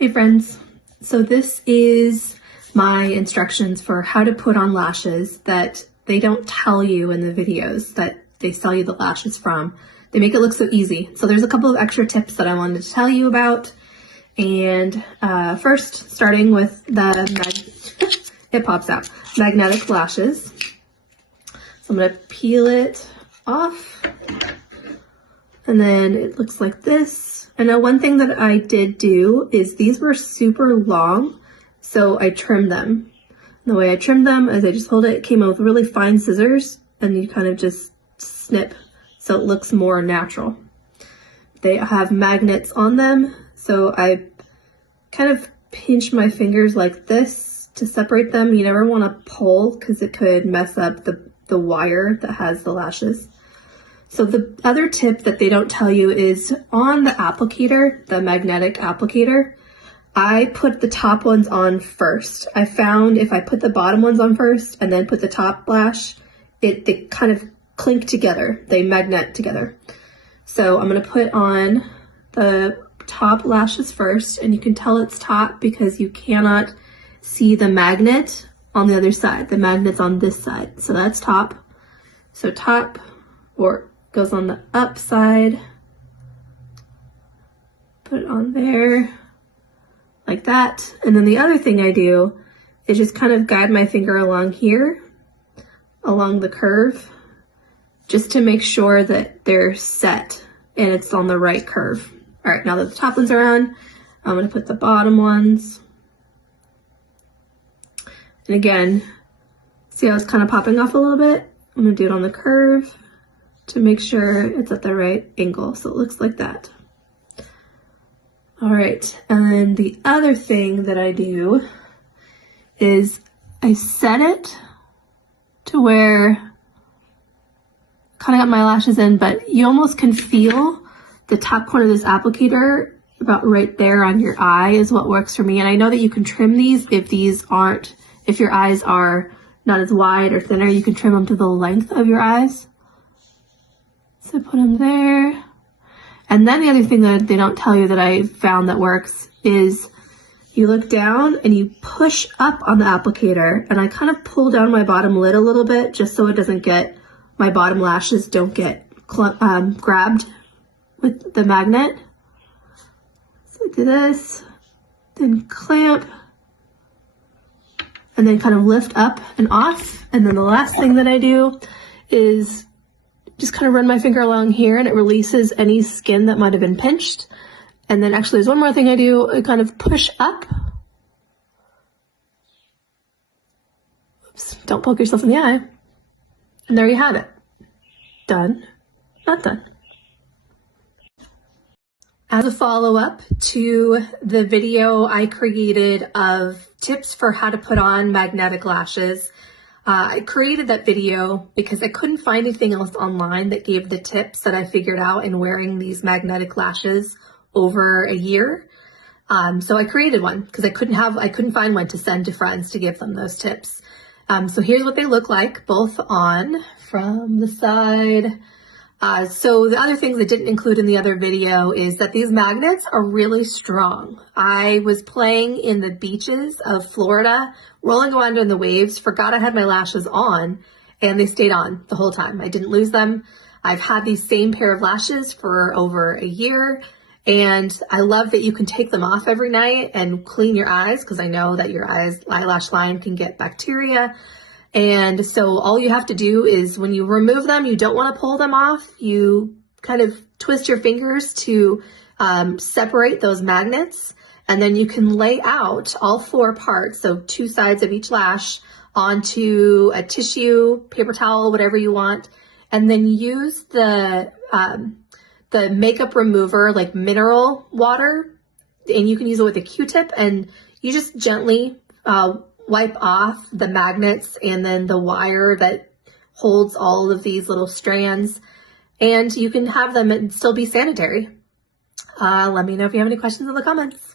Hey friends, so this is my instructions for how to put on lashes that they don't tell you in the videos that they sell you the lashes from. They make it look so easy. So there's a couple of extra tips that I wanted to tell you about. And first, starting with it pops out, magnetic lashes. So I'm gonna peel it off. And then it looks like this. And now one thing that I did do is these were super long, so I trimmed them. And the way I trimmed them is I just hold it, came out with really fine scissors, and you kind of just snip so it looks more natural. They have magnets on them, so I kind of pinch my fingers like this to separate them. You never want to pull because it could mess up the wire that has the lashes. So the other tip that they don't tell you is on the applicator, the magnetic applicator, I put the top ones on first. I found if I put the bottom ones on first and then put the top lash, they kind of clink together, they magnet together. So I'm gonna put on the top lashes first, and you can tell it's top because you cannot see the magnet on the other side. The magnet's on this side, so that's top. So top, or goes on the up side, put it on there like that. And then the other thing I do is just kind of guide my finger along here, along the curve, just to make sure that they're set and it's on the right curve. All right, now that the top ones are on, I'm gonna put the bottom ones. And again, see how it's kind of popping off a little bit? I'm gonna do it on the curve to make sure it's at the right angle. So it looks like that. All right, and then the other thing that I do is I set it to where kind of got my lashes in, but you almost can feel the top corner of this applicator about right there on your eye is what works for me. And I know that you can trim these if your eyes are not as wide or thinner, you can trim them to the length of your eyes. So put them there. And then the other thing that they don't tell you that I found that works is you look down and you push up on the applicator, and I kind of pull down my bottom lid a little bit just so it doesn't get, my bottom lashes don't get grabbed with the magnet. So I do this, then clamp, and then kind of lift up and off. And then the last thing that I do is just kind of run my finger along here, and it releases any skin that might have been pinched. And then actually there's one more thing I do, I kind of push up. Oops, don't poke yourself in the eye. And there you have it. Done, not done. As a follow-up to the video I created of tips for how to put on magnetic lashes, I created that video because I couldn't find anything else online that gave the tips that I figured out in wearing these magnetic lashes over a year. So I created one because I couldn't find one to send to friends to give them those tips. So here's what they look like, both on from the side. So the other things I didn't include in the other video is that these magnets are really strong. I was playing in the beaches of Florida, rolling around in the waves, forgot I had my lashes on, and they stayed on the whole time. I didn't lose them. I've had these same pair of lashes for over a year, and I love that you can take them off every night and clean your eyes, because I know that your eyelash line can get bacteria. And so all you have to do is when you remove them, you don't want to pull them off. You kind of twist your fingers to separate those magnets, and then you can lay out all four parts, so two sides of each lash, onto a tissue, paper towel, whatever you want, and then use the makeup remover, like mineral water, and you can use it with a Q-tip, and you just gently wipe off the magnets and then the wire that holds all of these little strands, and you can have them and still be sanitary. Let me know if you have any questions in the comments.